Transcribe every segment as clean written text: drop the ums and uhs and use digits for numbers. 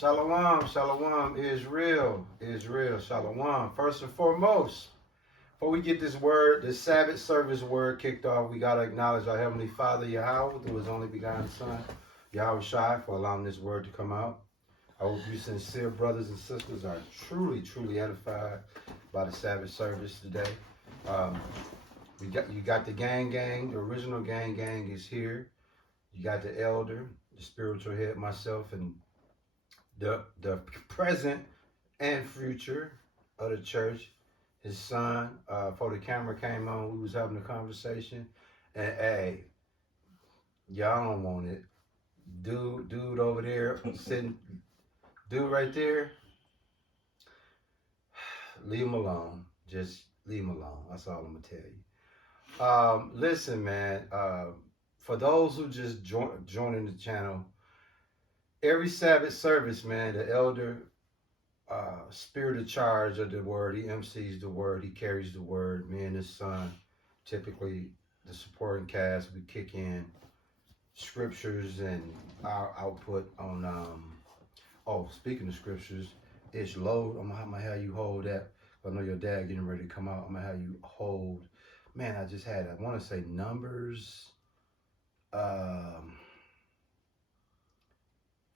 Shalom, shalom, Israel, Israel, shalom. First and foremost, before we get this word, this Sabbath service word kicked off, we got to acknowledge our Heavenly Father, Yahweh, through His only begotten Son, Yahweh Shai, for allowing this word to come out. I hope you sincere brothers and sisters are truly, truly edified by the Sabbath service today. You got the gang, the original gang is here. You got the elder, the spiritual head, myself, and the present and future of the church, his son. Before the camera came on, we was having a conversation, and hey, y'all don't want it. Dude over there sitting, dude right there, leave him alone. Just leave him alone. That's all I'm gonna tell you. Listen, man. For those who just joining the channel, every Sabbath service, man, the elder spirit of charge of the word, he MCs the word, he carries the word. Me and his son, typically the supporting cast, we kick in scriptures and our output on speaking of scriptures, it's low. I'm gonna have you hold that. I know your dad getting ready to come out. I'm gonna have you hold, man, I want to say Numbers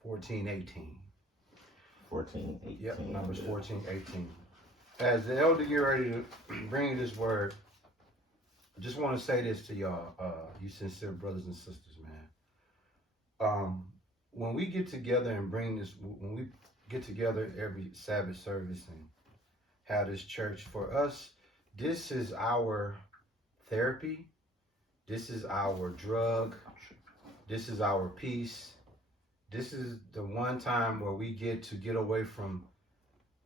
14, 18. 14, 18. Yep, Numbers 14, 18. As the elder get ready to bring this word, I just want to say this to y'all, you sincere brothers and sisters, man. When we get together and when we get together every Sabbath service and have this church, for us, this is our therapy. This is our drug. This is our peace. This is the one time where we get away from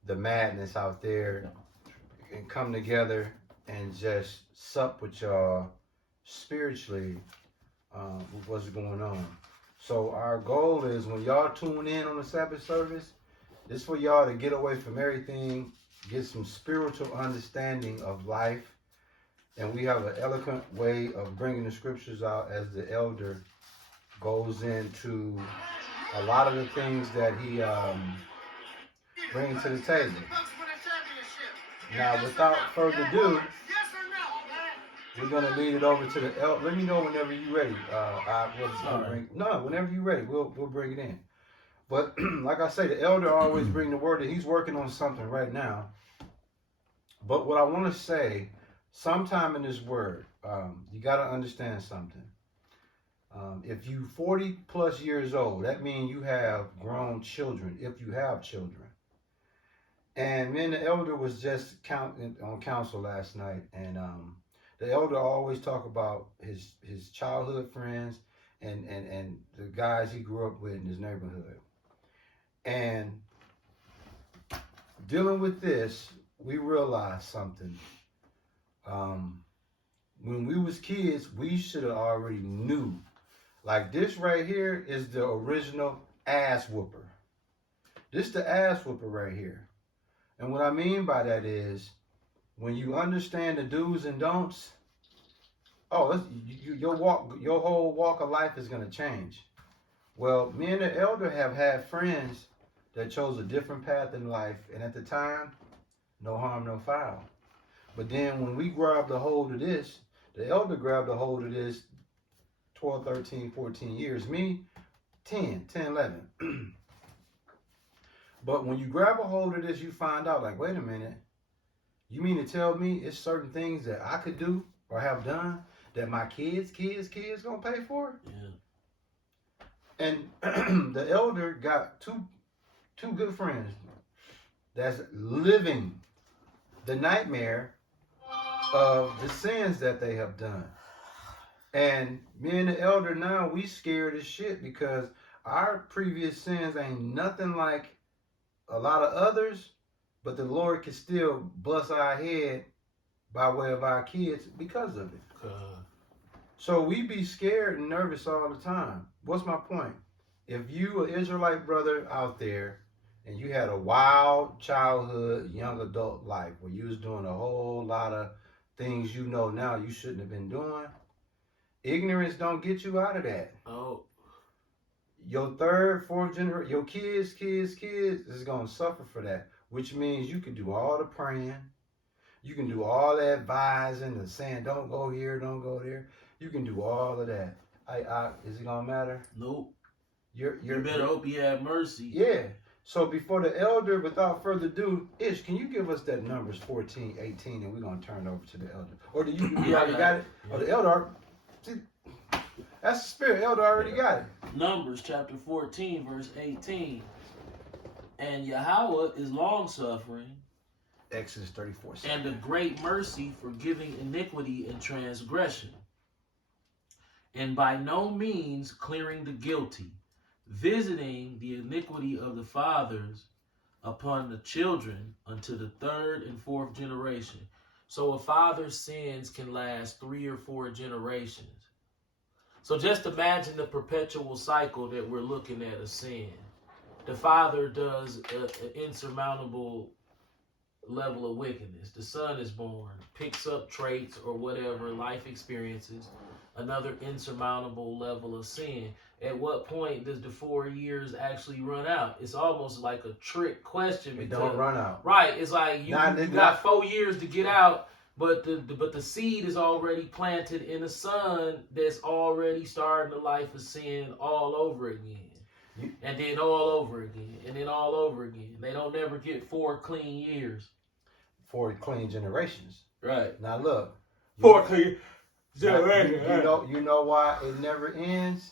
the madness out there and come together and just sup with y'all spiritually with what's going on. So our goal is when y'all tune in on the Sabbath service, this for y'all to get away from everything, get some spiritual understanding of life. And we have an eloquent way of bringing the scriptures out as the elder goes into a lot of the things that he brings to the table. Now, without further ado, we're gonna lead it over to the elder. Let me know whenever you're ready. Whenever you're ready, we'll bring it in. But like I say, the elder always bring the word that he's working on something right now. But what I want to say, sometime in this word, you got to understand something. If you 40 plus years old, that means you have grown children, if you have children. And me and the elder was just on council last night, and the elder always talk about his childhood friends and the guys he grew up with in his neighborhood. And dealing with this, we realized something. When we was kids, we should have already knew. Like this right here is the original ass whooper. This the ass whooper right here. And what I mean by that is, when you understand the do's and don'ts, your whole walk of life is gonna change. Well, me and the elder have had friends that chose a different path in life, and at the time, no harm, no foul. But then when we grabbed a hold of this, the elder grabbed a hold of this 12, 13, 14 years. Me, 10, 11. But when you grab a hold of this, you find out, like, wait a minute. You mean to tell me it's certain things that I could do or have done that my kids gonna pay for? Yeah. And the elder got two good friends that's living the nightmare of the sins that they have done. And me and the elder now, we scared as shit because our previous sins ain't nothing like a lot of others, but the Lord can still bust our head by way of our kids because of it. So we be scared and nervous all the time. What's my point? If you an Israelite brother out there and you had a wild childhood, young adult life where you was doing a whole lot of things you know now you shouldn't have been doing, ignorance don't get you out of that. Oh. your third, fourth generation, your kids is gonna suffer for that. Which means you can do all the praying, you can do all the advising, the saying, don't go here, don't go there. You can do all of that. Is it gonna matter? Nope. You better hope he have mercy. Yeah. So before the elder, without further ado, Ish, can you give us that Numbers 14:18, and we're gonna turn it over to the elder? Or do you already got it? Yeah. Or the elder? See, that's the spirit. Elder already got it. Numbers chapter 14, verse 18. And Yahweh is long suffering Exodus 34. and of great mercy, forgiving iniquity and transgression, and by no means clearing the guilty, visiting the iniquity of the fathers upon the children unto the third and fourth generation. So a father's sins can last 3 or 4 generations. So just imagine the perpetual cycle that we're looking at of sin. The father does an insurmountable level of wickedness. The son is born, picks up traits or whatever life experiences, another insurmountable level of sin. At what point does the 4 years actually run out? It's almost like a trick question. It don't run out. Right. It's like you got 4 years to get out, but the seed is already planted in a son that's already starting the life of sin all over again. And then all over again. And then all over again. They don't never get 4 clean years. 4 clean generations. Right. Now look. 4 clean generations. You know why it never ends?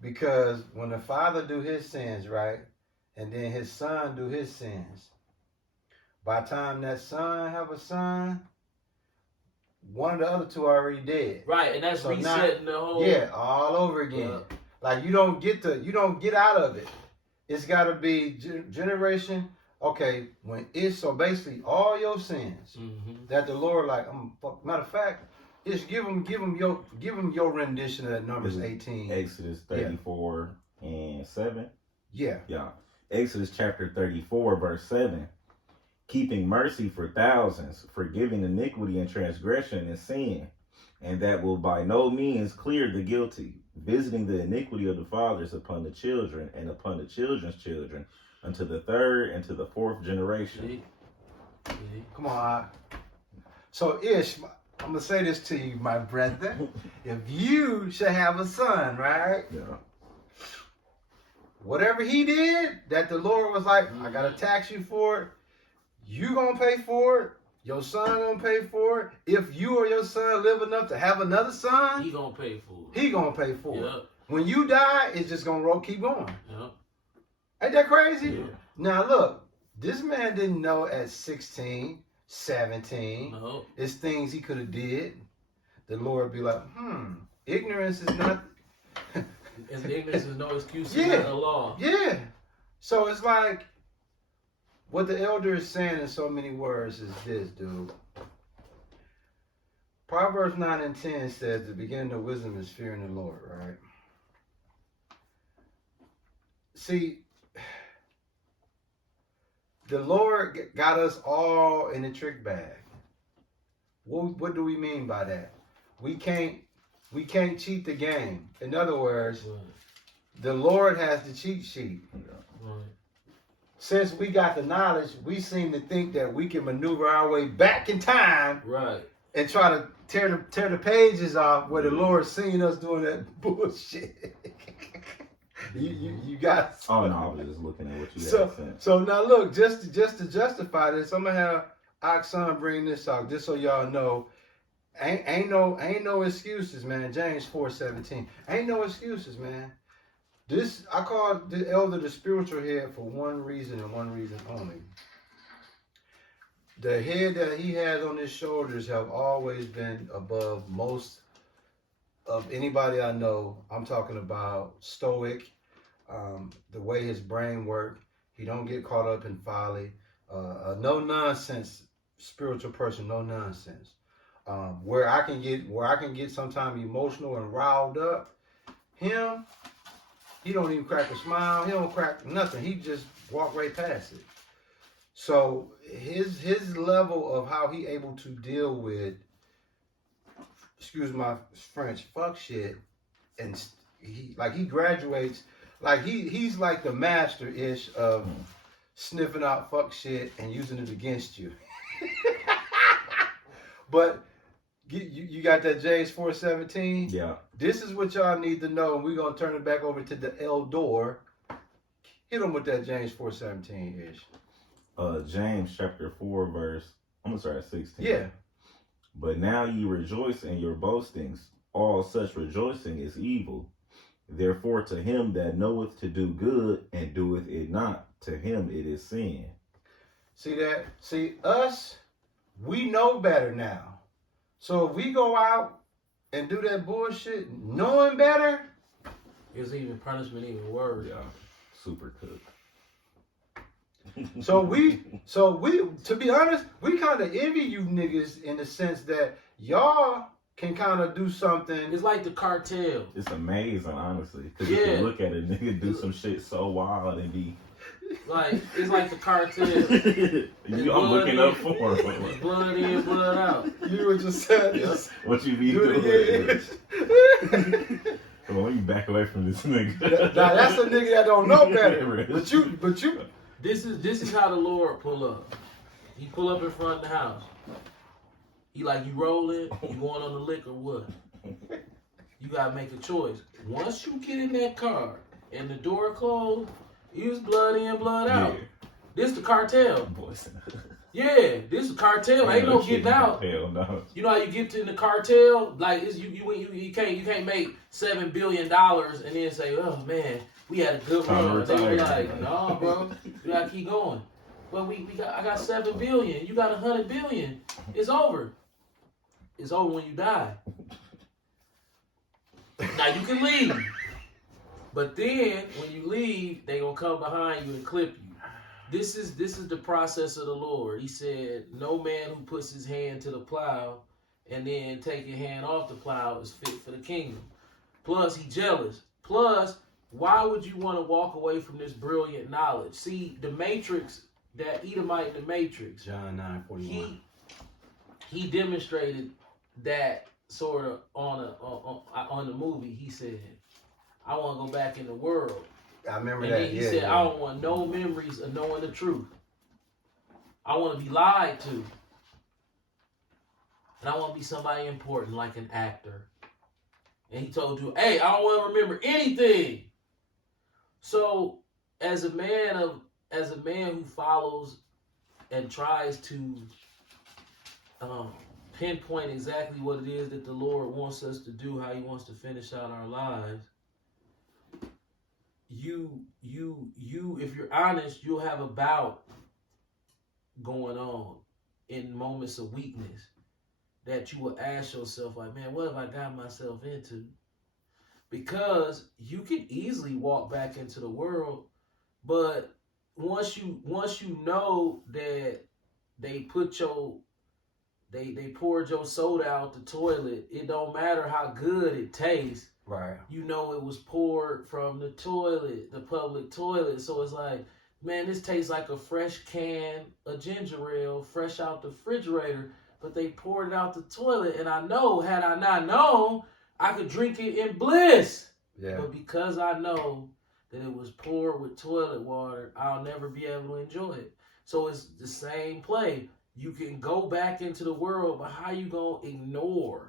Because when the father do his sins, right, and then his son do his sins, by the time that son have a son, one of the other two already dead. Right, and that's so resetting the whole. Yeah, all over again. Like you don't get out of it. It's got to be generation. Okay, so basically all your sins that the Lord matter of fact, just give them your rendition of that Numbers 18. Exodus 34 and 7. Yeah. Yeah. Exodus chapter 34 verse 7. Keeping mercy for thousands, forgiving iniquity and transgression and sin, and that will by no means clear the guilty, visiting the iniquity of the fathers upon the children and upon the children's children, unto the third and to the fourth generation. Come on. So Ish, I'm going to say this to you, my brother. If you should have a son, right? Yeah. Whatever he did, that the Lord was like, I got to tax you for it. You going to pay for it. Your son going to pay for it. If you or your son live enough to have another son, he going to pay for it. He going to pay for it. When you die, it's just going to keep going. Yep. Ain't that crazy? Yeah. Now look, this man didn't know at 16, 17, it's things he could have did. The Lord be like, ignorance is not... And ignorance is no excuse in the law. Yeah. So it's like, what the elder is saying in so many words is this, dude. Proverbs 9 and 10 says, the beginning of wisdom is fearing the Lord, right? See, the Lord got us all in a trick bag. What do we mean by that? We can't cheat the game. In other words, the Lord has the cheat sheet. Right. Since we got the knowledge, we seem to think that we can maneuver our way back in time, right, and try to tear the pages off where the Lord's seen us doing that bullshit. you got. Oh no, I was just looking at what you had said. So now look, just to justify this, I'm gonna have Oxon bring this out just so y'all know. Ain't no excuses, man. James 4:17. Ain't no excuses, man. This, I call the elder the spiritual head for one reason and one reason only. The head that he has on his shoulders have always been above most of anybody I know. I'm talking about stoic, the way his brain works. He don't get caught up in folly. No nonsense spiritual person, no nonsense. Where I can get sometimes emotional and riled up. Him, he don't even crack a smile. He don't crack nothing. He just walk right past it. So his level of how he able to deal with, excuse my French, fuck shit, and he graduates, like he's like the master ish of sniffing out fuck shit and using it against you. But you got that James 4:17. Yeah. This is what y'all need to know, and we're gonna turn it back over to the Eldor. Hit him with that James 4:17 ish. James chapter 4 verse, I'm gonna start at 16. Yeah. But now ye rejoice in your boastings. All such rejoicing is evil. Therefore to him that knoweth to do good and doeth it not, to him it is sin. See that? See us, we know better now. So if we go out and do that bullshit knowing better, It's even punishment, even worse. Yeah. Super cook. so we to be honest, we kind of envy you niggas in the sense that y'all can kind of do something. It's like the cartel. It's amazing, honestly. Because Yeah. you can look at a nigga do some shit so wild and be. Like, it's like the cartel. I'm looking up for him. Blood in, blood out. You were just saying this. What you be Do doing? it again. Come on, let me back away from this nigga. Now that's a nigga that don't know better. But you This is how the Lord pull up. He pull up in front of the house. He like, you rolling, you going on the lick or what? You gotta make a choice. Once you get in that car and the door closed, it's blood in, blood out. Yeah. This the cartel. Boys. Yeah, this is cartel. Ain't no getting out. Hell no. You know how you get in the cartel? Like it's, you can't make $7 billion and then say, oh man, we had a good run. They were like, no, bro, we gotta keep going. Well, I got $7 billion. You got $100 billion. It's over. It's over when you die. Now you can leave, but then when you leave, they gonna come behind you and clip you. This is the process of the Lord. He said, no man who puts his hand to the plow and then take your hand off the plow is fit for the kingdom. Plus, he jealous. Plus, why would you want to walk away from this brilliant knowledge? See, the Matrix, that Edomite in the Matrix, John 9:41. he demonstrated that sort of on the movie. He said, I want to go back in the world. I remember And that. then he said, I don't want no memories of knowing the truth. I want to be lied to. And I want to be somebody important like an actor. And he told you, hey, I don't want to remember anything. So as a man who follows and tries to pinpoint exactly what it is that the Lord wants us to do, how he wants to finish out our lives, you if you're honest, you'll have a bout going on in moments of weakness that you will ask yourself, like, man, what have I got myself into? Because you can easily walk back into the world, but once you know that they poured your soda out the toilet, it don't matter how good it tastes. Right. You know it was poured from the toilet, the public toilet. So it's like, man, this tastes like a fresh can of ginger ale, fresh out the refrigerator, but they poured it out the toilet. And I know, had I not known, I could drink it in bliss. Yeah. But because I know that it was poured with toilet water, I'll never be able to enjoy it. So it's the same play. You can go back into the world, but how you gonna ignore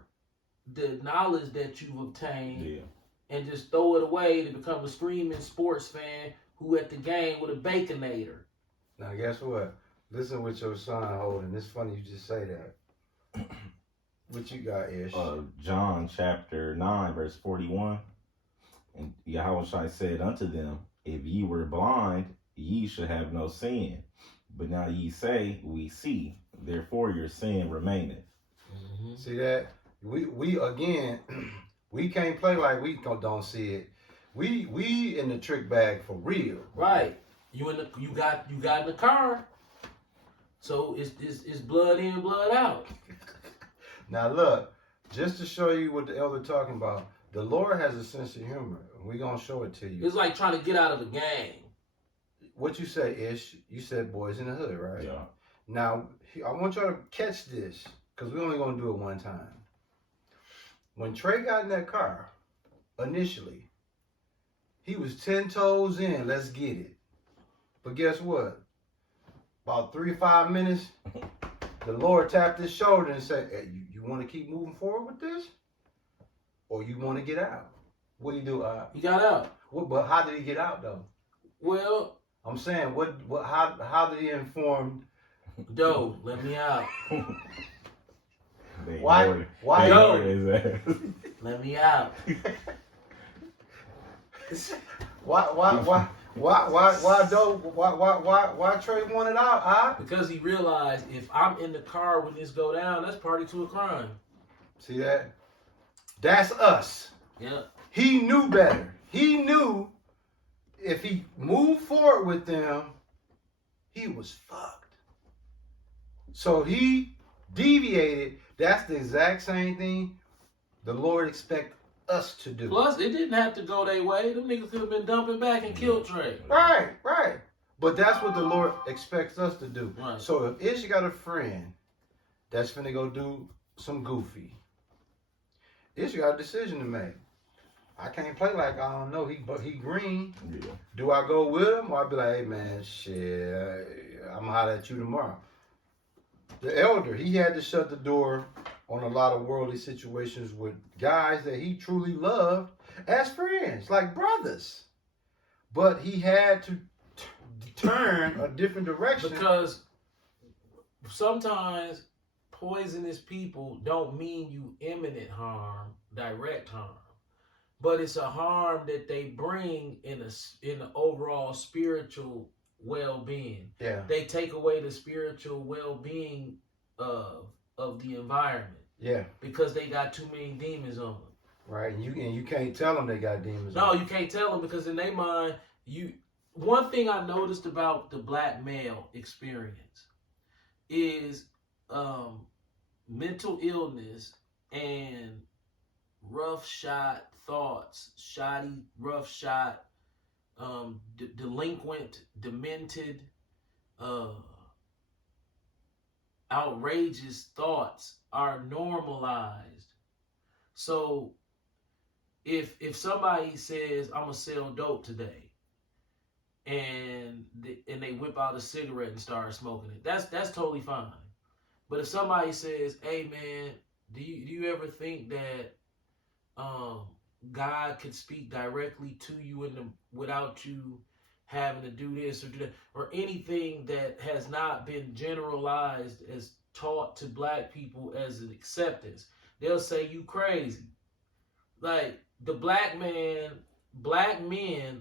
the knowledge that you've obtained and just throw it away to become a screaming sports fan who at the game with a baconator? Now guess what? Listen what your son holding. It's funny you just say that. What you got, Ish? John chapter 9 verse 41. And Yahushua said unto them, if ye were blind, ye should have no sin. But now ye say, we see, therefore your sin remaineth. Mm-hmm. See that? We again, we can't play like we don't see it. We in the trick bag for real. Right. You got in the car. So it's blood in, blood out. Now look, just to show you what the elder talking about, the Lord has a sense of humor. We're gonna show it to you. It's like trying to get out of the game. What you say, Ish? You said boys in the hood, right? Yeah. Now I want y'all to catch this because we're only gonna do it one time. When Trey got in that car, initially, He was 10 toes in. Let's get it. But guess what? About 3 or 5 minutes, the Lord tapped his shoulder and said, hey, you want to keep moving forward with this? Or you want to get out? What did he do? He got out. But how did he get out, though? Well, I'm saying, how did he inform? Joe, let me out. Why? Let me out. Why Trey wanted out? Because he realized if I'm in the car when this go down, that's party to a crime. See that? That's us. Yeah. He knew better. He knew if he moved forward with them, he was fucked. So he deviated. That's the exact same thing the Lord expects us to do. Plus, it didn't have to go their way. Them niggas could have been dumping back and killed Trey. Right. But that's what the Lord expects us to do. Right. So if Ish got a friend that's finna go do some goofy, Ish got a decision to make. I can't play like I don't know. He green. Yeah. Do I go with him or I be like, hey man, shit, I'm gonna holler at you tomorrow? The elder, he had to shut the door on a lot of worldly situations with guys that he truly loved as friends, like brothers. But he had to turn a different direction. Because sometimes poisonous people don't mean you imminent harm, direct harm. But it's a harm that they bring in the overall spiritual well-being. Yeah. They take away the spiritual well-being of the environment. Yeah. Because they got too many demons on them. Right. And you can't tell them they got demons. No, you can't tell them because in their mind, one thing I noticed about the black male experience is mental illness and rough shot thoughts, delinquent, demented, outrageous thoughts are normalized. So if somebody says I'm gonna sell dope today, and they whip out a cigarette and start smoking it, that's totally fine. But if somebody says, hey man, do you ever think that God could speak directly to you without you having to do this or do that, or anything that has not been generalized as taught to black people as an acceptance, they'll say you crazy. Like the black men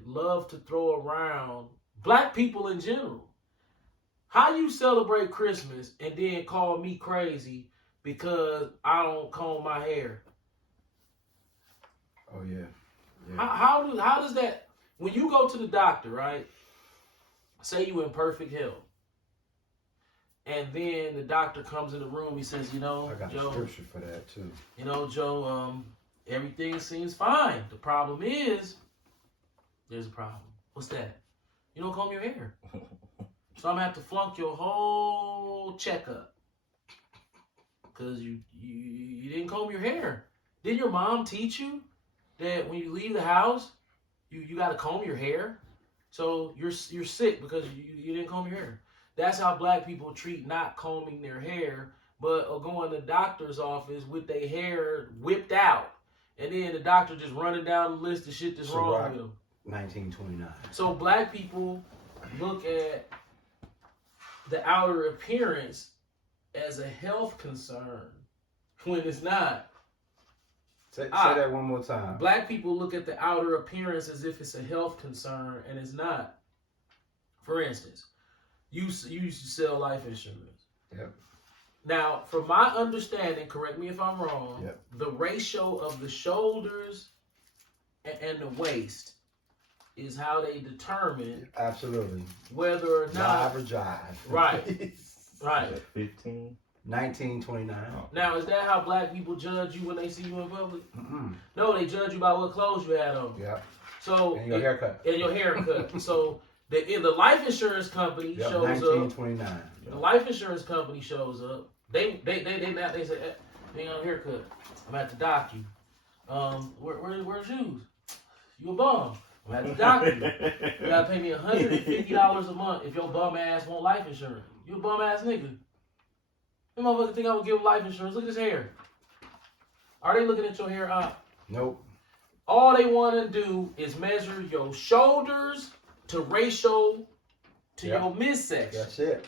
love to throw around, black people in general. How you celebrate Christmas and then call me crazy because I don't comb my hair? Oh yeah. How does that, when you go to the doctor, right? Say you in perfect health, and then the doctor comes in the room. He says, I got Joe, a scripture for that too. Joe, everything seems fine. The problem is, there's a problem. What's that? You don't comb your hair, so I'm gonna have to flunk your whole checkup because you didn't comb your hair. Did your mom teach you that when you leave the house, you got to comb your hair? So you're sick because you didn't comb your hair. That's how black people treat not combing their hair, but going to the doctor's office with their hair whipped out, and then the doctor just running down the list of shit that's wrong with them. 1929. So black people look at the outer appearance as a health concern when it's not. Say that one more time. Black people look at the outer appearance as if it's a health concern, and it's not. For instance, you used to sell life insurance. Yep. Now, from my understanding, correct me if I'm wrong, Yep. the ratio of the shoulders and the waist is how they determine Absolutely. whether or not. Jive or jive. Right. Right. 15. 1929. Now, is that how black people judge you when they see you in public? Mm-mm. No, they judge you by what clothes you had on. Yeah. So And your haircut. And your haircut. So the life insurance company Yep. shows 1929. up. The life insurance company shows up. They say, hey, on haircut. I'm at the dock you. Where's shoes? You a bum. I'm at the doctor. You gotta pay me $150 a month if your bum ass want life insurance. You a bum ass nigga. Them motherfuckers think I would give him life insurance. Look at his hair. Are they looking at your hair up? Nope. All they want to do is measure your shoulders to ratio to your midsection. That's it.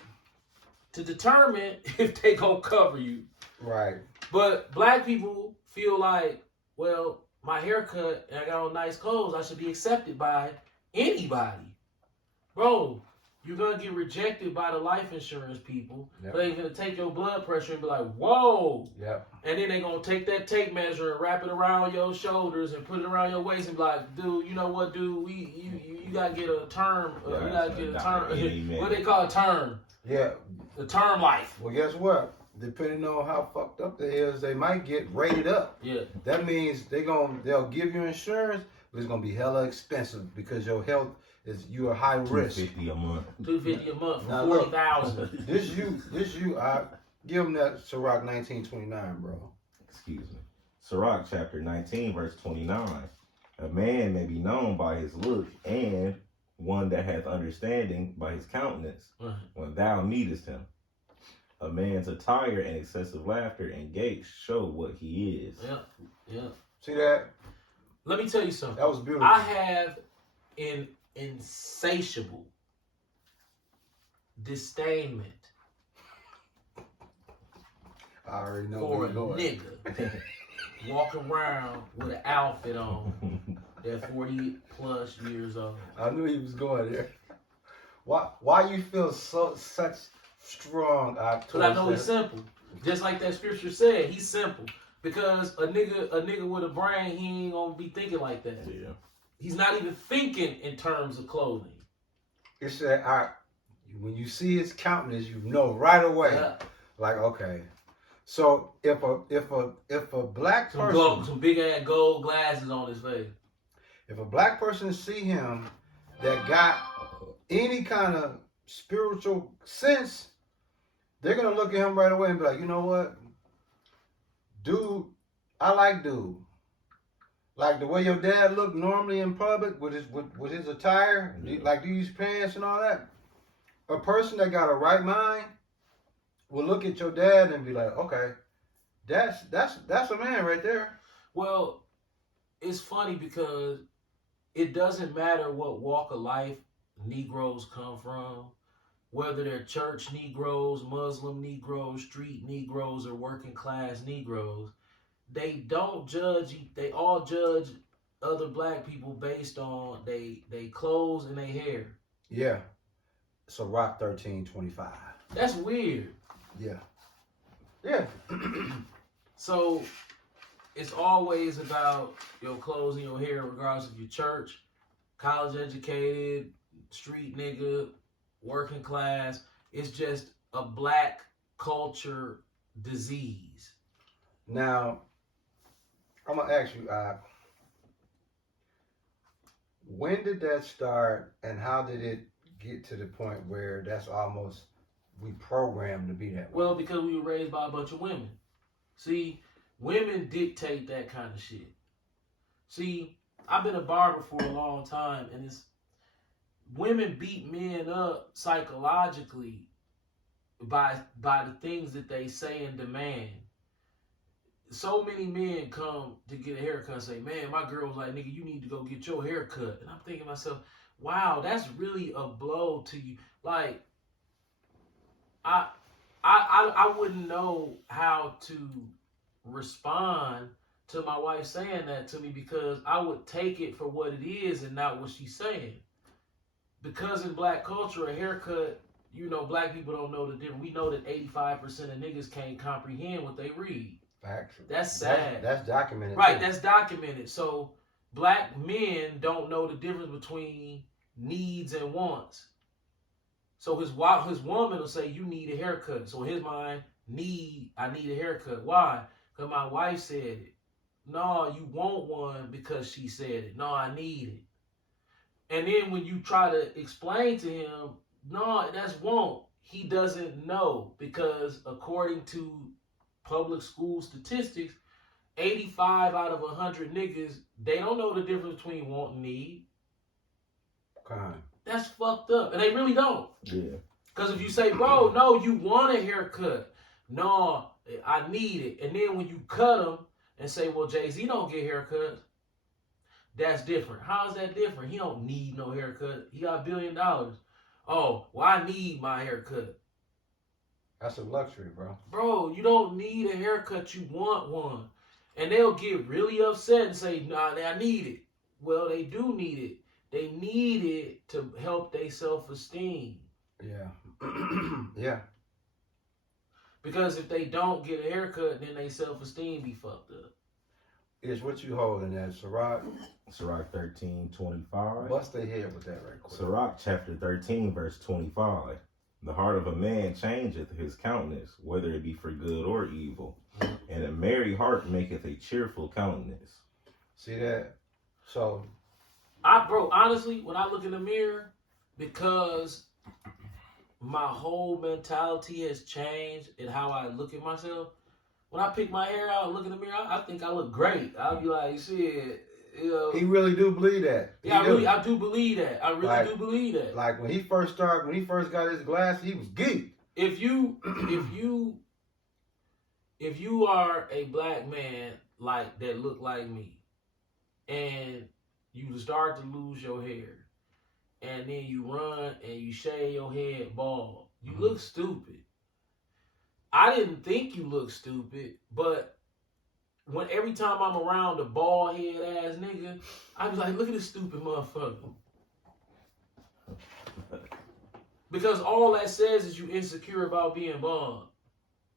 To determine if they gonna cover you. Right. But black people feel like, well, my haircut and I got on nice clothes, I should be accepted by anybody. Bro, you're gonna get rejected by the life insurance people. Yep. They're gonna take your blood pressure and be like, whoa. Yep. And then they're gonna take that tape measure and wrap it around your shoulders and put it around your waist and be like, dude, you know what, dude, you gotta get a term. You gotta get a term. What they call a term? Yeah. The term life. Well, guess what? Depending on how fucked up they is, they might get rated up. Yeah. That means they'll give you insurance, but it's gonna be hella expensive because your health is you are high risk. $250 a month. $250 a month for Now, look. 40,000. This you. I give them that Sirach 19:29, bro. Excuse me. Sirach chapter 19, verse 29. A man may be known by his look, and one that hath understanding by his countenance, Right. when thou meetest him. A man's attire and excessive laughter and gait show what he is. Yeah. See that? Let me tell you something. That was beautiful. I have an insatiable disdainment I already know for where a you're going. nigga walking around with an outfit on that 40 plus years old. I knew he was going there. Why you feel such strong? Because I know he's simple. Just like that scripture said, he's simple. Because a nigga with a brain, he ain't gonna be thinking like that. Yeah. He's not even thinking in terms of clothing. It said, when you see his countenance, you know right away. Yeah. Like, okay. So if a black person, Some big ass gold glasses on his face. if a black person see him that got any kind of spiritual sense, they're gonna look at him right away and be like, you know what, dude, I like dude. Like the way your dad looked normally in public with his attire, like these pants and all that. A person that got a right mind will look at your dad and be like, okay, that's a man right there. Well, it's funny because it doesn't matter what walk of life Negroes come from, whether they're church Negroes, Muslim Negroes, street Negroes, or working class Negroes. They don't judge. They all judge other black people based on they clothes and their hair. Yeah. So Rock 13:25. That's weird. Yeah. Yeah. So it's always about your clothes and your hair, regardless of your church, college educated, street nigga, working class. It's just a black culture disease. Now, I'm gonna ask you, when did that start, and how did it get to the point where that's almost we programmed to be that way? Well, because we were raised by a bunch of women. See, women dictate that kind of shit. See, I've been a barber for a long time, and it's women beat men up psychologically by the things that they say and demand. So many men come to get a haircut and say, man, my girl was like, nigga, you need to go get your hair cut. And I'm thinking to myself, wow, that's really a blow to you. Like, I wouldn't know how to respond to my wife saying that to me, because I would take it for what it is and not what she's saying. Because in black culture, a haircut, you know, black people don't know the difference. We know that 85% of niggas can't comprehend what they read. Facts. That's sad. That's documented. Right, too. that's documented. So black men don't know the difference between needs and wants. So his woman will say, you need a haircut. So in his mind, I need a haircut. Why? Because my wife said it. No, you want one because she said it. No, I need it. And then when you try to explain to him, no, that's want. He doesn't know, because according to public school statistics, 85 out of 100 niggas, they don't know the difference between want and need. Kind. That's fucked up. And they really don't. Yeah. Because if you say, bro, no, you want a haircut. No, I need it. And then when you cut them and say, well, Jay-Z don't get haircuts, that's different. How is that different? He don't need no haircut. He got $1 billion. Oh, well, I need my haircut. That's a luxury, bro. Bro, you don't need a haircut. You want one. And they'll get really upset and say, nah, I need it. Well, they do need it. They need it to help their self-esteem. Yeah. Yeah. Because if they don't get a haircut, then their self-esteem be fucked up. Is what you holding there, Sirach? Sirach 13:25. Bust their head with that right quick. Sirach chapter 13, verse 25. The heart of a man changeth his countenance, whether it be for good or evil. And a merry heart maketh a cheerful countenance. See that? So, Bro, honestly, when I look in the mirror, because my whole mentality has changed in how I look at myself. When I pick my hair out and look in the mirror, I think I look great. I'll be like, shit, you know. he really do believe that. Yeah, I do believe that. I really do believe that. Like when he first got his glasses, he was geeked. If you are a black man like that look like me, and you start to lose your hair, and then you run and you shave your head bald, you look stupid. I didn't think you looked stupid, but when every time I'm around a bald head ass nigga, I be like, look at this stupid motherfucker. Because all that says is you insecure about being bald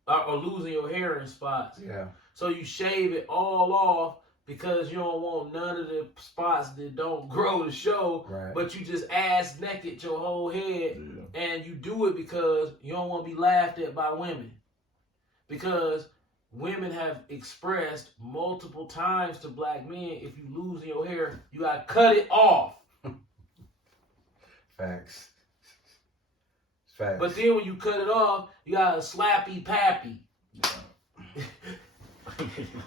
or losing your hair in spots. Yeah. So you shave it all off because you don't want none of the spots that don't grow to show. Right. But you just ass naked your whole head, Yeah. and you do it because you don't want to be laughed at by women. Because women have expressed multiple times to black men, if you lose your hair, you gotta cut it off. Facts. Facts. But then when you cut it off, you got a slappy pappy.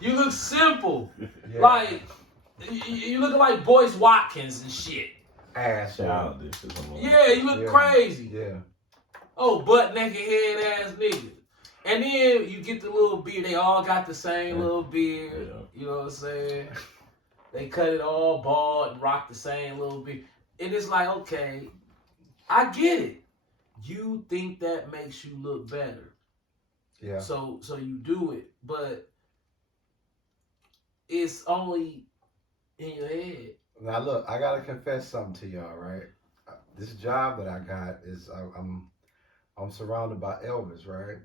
You look simple. Yeah. Like, you looking like Boyce Watkins and shit. Ass. Childish as a mother. Yeah, you look crazy. Yeah. Oh, butt naked head ass nigga. And then you get the little beard. They all got the same little beard. Yeah. You know what I'm saying? They cut it all bald and rock the same little beard. And it's like, okay, I get it. You think that makes you look better. Yeah. So you do it. But it's only in your head. Now look, I gotta confess something to y'all, right? This job that I got is I'm surrounded by elders, right?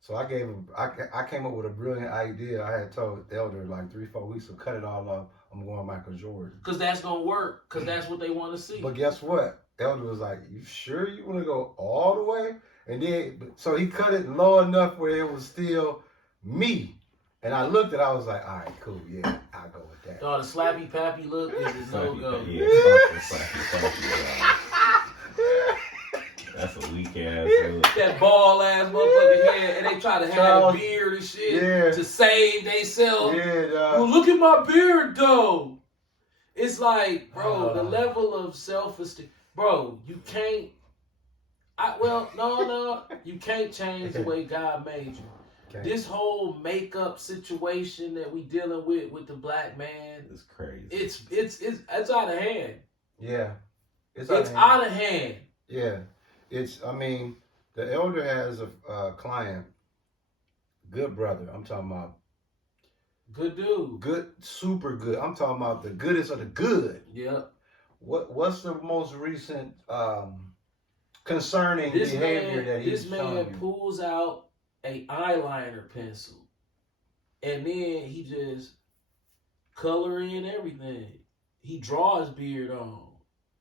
So I came up with a brilliant idea. I had told the elder like 3-4 weeks to cut it all off. I'm going Michael Jordan. Because that's going to work. Because that's what they want to see. But guess what? Elder was like, "You sure you want to go all the way?" And then, so he cut it low enough where it was still me. And I looked at it, I was like, all right, cool, yeah, I'll go with that. Oh, the slappy pappy look is a no-go. Yeah, slappy. That's a weak ass look. That bald ass motherfucking head, and they try to have a beard and shit to save theyself. Yeah, Well, look at my beard though. It's like, bro, the level of self-esteem, bro. You can't. No, you can't change the way God made you. Okay. This whole makeup situation that we dealing with the black man, it's crazy. It's out of hand. Yeah, it's out of hand. Yeah. I mean, the elder has a client, good brother. I'm talking about. Good dude. Good, super good. I'm talking about the goodest of the good. Yep. What's the most recent concerning behavior that he's This man pulls out an eyeliner pencil, and then he just color in everything. He draw his beard on.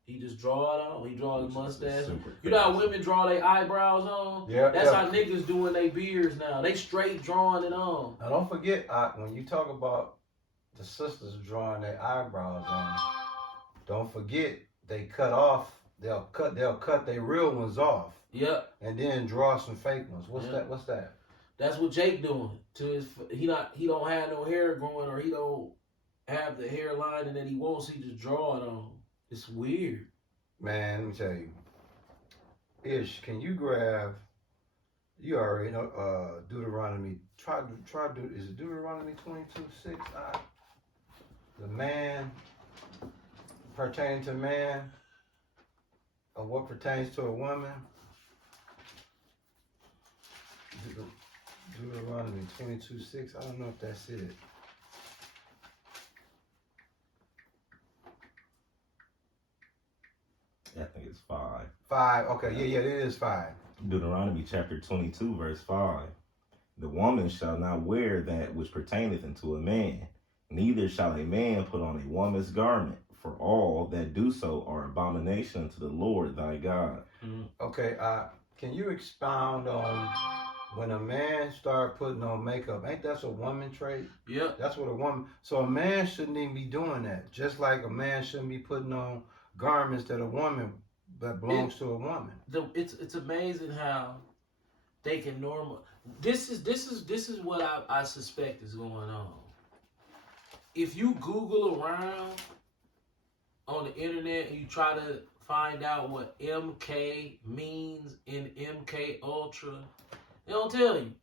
He just draw it on. He draw his mustache. You know how women draw their eyebrows on? Yeah. That's how niggas doing their beards now. They straight drawing it on. Now don't forget, when you talk about the sisters drawing their eyebrows on, don't forget they cut off. They'll cut their real ones off. Yep. And then draw some fake ones. What's that? That's what Jake doing. He don't have no hair growing, or he don't have the hairline that he wants. He just draw it on. It's weird. Man, let me tell you. Ish, can you grab? You already know. Deuteronomy. Is it Deuteronomy 22:6? The man pertaining to man, or what pertains to a woman. Deuteronomy 22:6. I don't know if that's it. I think it's 5. 5. Okay, yeah, it is 5. Deuteronomy chapter 22, verse 5. The woman shall not wear that which pertaineth unto a man, neither shall a man put on a woman's garment, for all that do so are abomination unto the Lord thy God. Okay, can you expound on when a man start putting on makeup? Ain't that a woman trait? Yep. That's what a woman. So a man shouldn't even be doing that. Just like a man shouldn't be putting on garments that belongs to a woman. It's amazing how they can This is what I suspect is going on. If you Google around on the internet and you try to find out what MK means in MK Ultra, they don't tell you.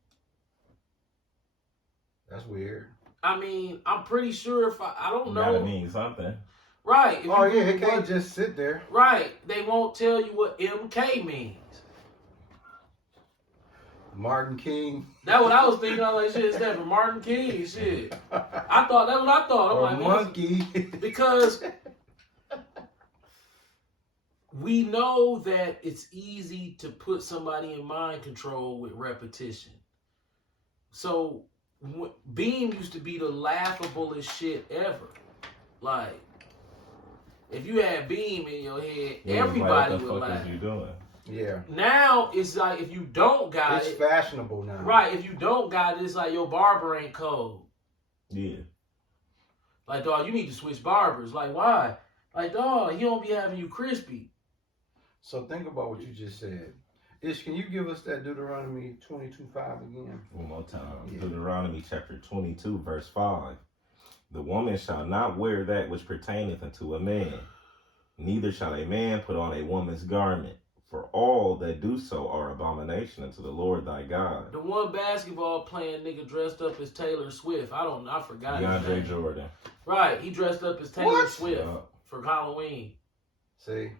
That's weird. I mean, I'm pretty sure if I don't know. Gotta mean something. Right. If Oh you yeah, it Google can't just sit there. Right. They won't tell you what MK means. Martin King. That's what I was thinking. I was like, shit, it's that for Martin King, shit. I thought that's what I thought. I'm Or like, man, monkey. because we know that it's easy to put somebody in mind control with repetition. So Beam used to be the laughable-est shit ever. Like, if you had Beam in your head, everybody would laugh. What the fuck is you doing? Yeah. Now it's like if you don't got it's fashionable now. Right, if you don't got it, it's like your barber ain't cold. Yeah. Like, dog, you need to switch barbers. Like, why? Like, dog, he don't be having you crispy. So think about what you just said. Ish, can you give us that Deuteronomy 22:5 again? One more time. Yeah. Deuteronomy chapter 22, verse 5. The woman shall not wear that which pertaineth unto a man, neither shall a man put on a woman's garment, for all that do so are abomination unto the Lord thy God. The one basketball playing nigga dressed up as Taylor Swift. I forgot his DeAndre name. Jordan. Right, he dressed up as Taylor What? Swift Yeah. for Halloween. See?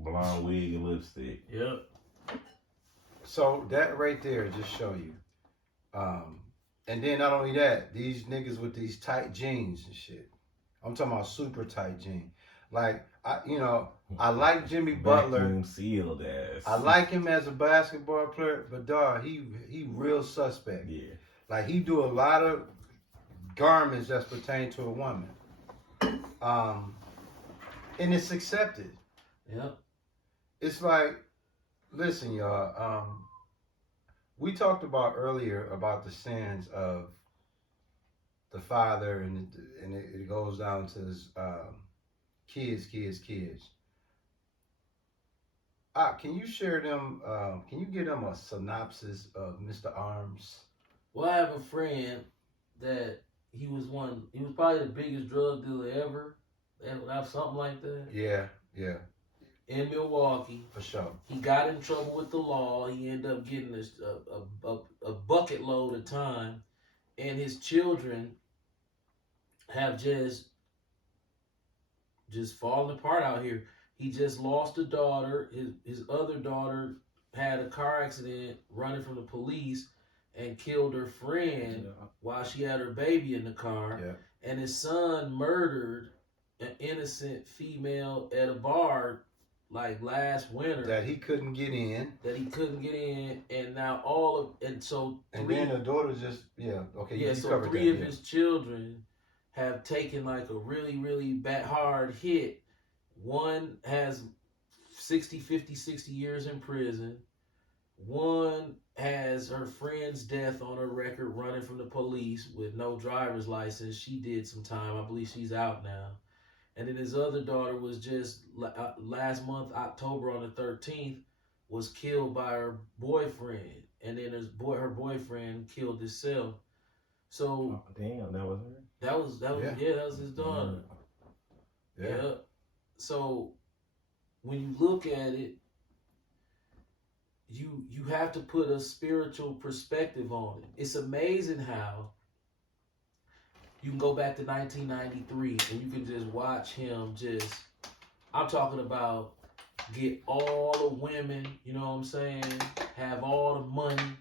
Blonde wig and lipstick. Yep. So that right there just show you. And then not only that, these niggas with these tight jeans and shit. I'm talking about super tight jeans. Like, I like Jimmy Butler. Vacuum sealed ass. I like him as a basketball player, but dog, he real suspect. Yeah. Like he do a lot of garments that's pertain to a woman. And it's accepted. Yep. It's like, listen, y'all. We talked about earlier about the sins of the father, and it goes down to his kids. Can you share them? Can you give them a synopsis of Mr. Arms? Well, I have a friend that he was probably the biggest drug dealer ever. Have something like that. Yeah. In Milwaukee. For sure. He got in trouble with the law. He ended up getting a bucket load of time. And his children have just falling apart out here. He just lost a daughter. His other daughter had a car accident running from the police and killed her friend while she had her baby in the car. Yeah. And his son murdered an innocent female at a bar like last winter that he couldn't get in, and now and then the daughter just so three of his children have taken like a really, really bad hard hit. One has 60 years in prison. One has her friend's death on her record running from the police with no driver's license. She did some time. I believe she's out now. And then his other daughter was just last month, October on the 13th, was killed by her boyfriend. And then her boyfriend killed himself. So damn, that was her. That was his daughter. Yeah. So when you look at it, you have to put a spiritual perspective on it. It's amazing how you can go back to 1993 and you can just watch him just, I'm talking about, get all the women, you know what I'm saying, have all the money,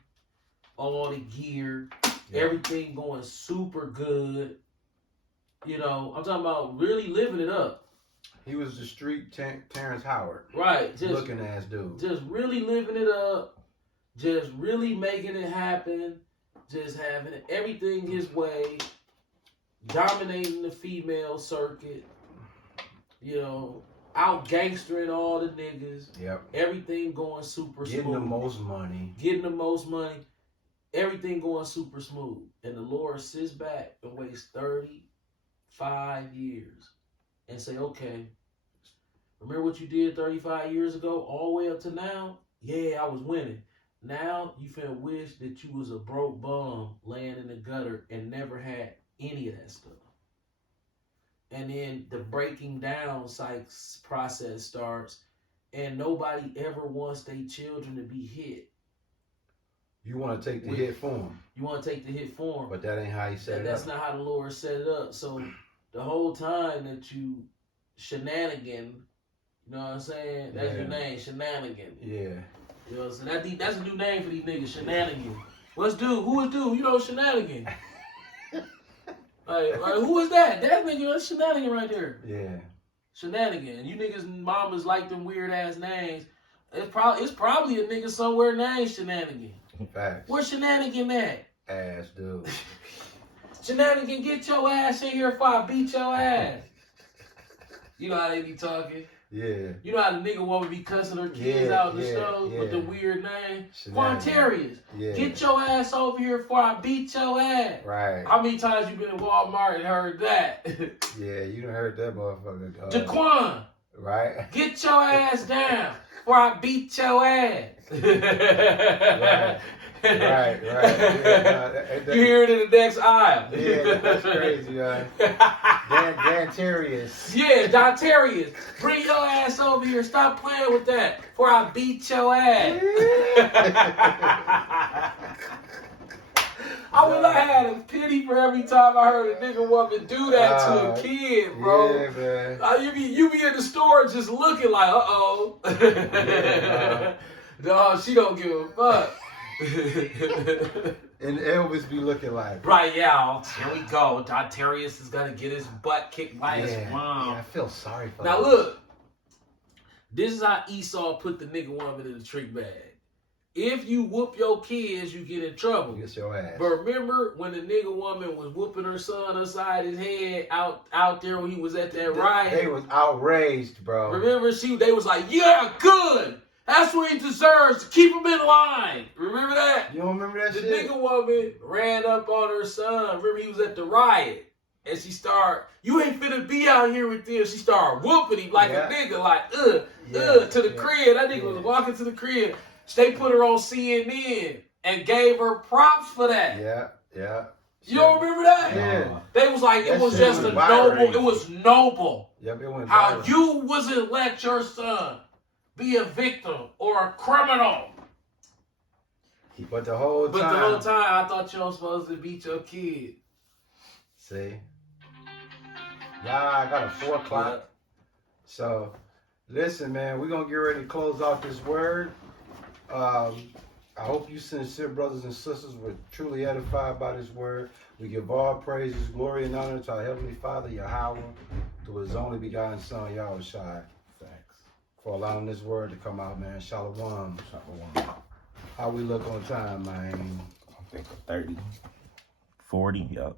all the gear, everything going super good. You know, I'm talking about really living it up. He was the street Terrence Howard. Right. Just looking ass dude. Just really living it up. Just really making it happen. Just having everything his way. Dominating the female circuit. You know, out gangstering all the niggas. Yep. Everything going super smooth. Getting the most money. Getting the most money. Everything going super smooth. And the Lord sits back and waits 35 years and say, okay, remember what you did 35 years ago all the way up to now? Yeah, I was winning. Now you finna wish that you was a broke bum laying in the gutter and never had any of that stuff. And then the breaking down process starts, and nobody ever wants their children to be hit. You want to take the hit for him. You want to take the hit for him. But that ain't how he set it up. That's not how the Lord set it up. So the whole time that you shenanigan, you know what I'm saying? That's your name, shenanigan. Yeah. You know what I'm saying? That's a new name for these niggas, shenanigan. What's dude? Who is dude? You know shenanigan. like who is that? That nigga, that's shenanigan right there. Yeah. Shenanigan. You niggas mamas like them weird ass names. It's probably a nigga somewhere named Shenanigan. Facts. Where's Shenanigan at? Ass dude. Shenanigan, get your ass in here before I beat your ass. You know how they be talking? Yeah. You know how the nigga woman be cussing her kids out in the show with the weird name? Quantarius. Yeah. Get your ass over here before I beat your ass. Right. How many times you been in Walmart and heard that? Yeah, you done heard that motherfucker. Jaquan. Right. Get your ass down before I beat your ass. Right. Right. Yeah, you hear it in the next aisle. Yeah, that's crazy, man. Dantarius. Yeah, Dantarius. Bring your ass over here. Stop playing with that before I beat your ass. I would have had a pity for every time I heard a nigga woman do that to a kid, bro. Yeah, man. You be in the store just looking like, uh-oh. Yeah, no, she don't give a fuck. And Elvis be looking like, right, yeah, here we go. Dantarius is gonna get his butt kicked by his mom. Yeah, I feel sorry for Now him. look, this is how Esau put the nigga woman in the trick bag. If you whoop your kids, you get in trouble. Get your ass. But remember when the nigga woman was whooping her son upside his head out there when he was at that riot? They was outraged, bro. Remember they was like, yeah, good. That's what he deserves. Keep him in line. Remember that? You don't remember that The shit? nigga woman ran up on her son. Remember he was at the riot. And she started, you ain't finna be out here with them. She started whooping him like a nigga, like, to the crib. That nigga was walking to the crib. They put her on CNN and gave her props for that. Yeah. You don't remember that? Yeah. They was like, it That was shit just was a viral. noble, it was noble. Yep, it went How viral. you wasn't let your son be a victim or a criminal. But the whole time. I thought you were supposed to beat your kid. See? Yeah, I got a 4 o'clock. Yeah. So, listen, man, we're going to get ready to close out this word. I hope you sincere brothers and sisters were truly edified by this word. We give all praises, glory, and honor to our Heavenly Father, Yahweh, through His only begotten Son, Yahushua, for allowing this word to come out, man. Shalom. How we look on time, man? I think 30, 40, yup.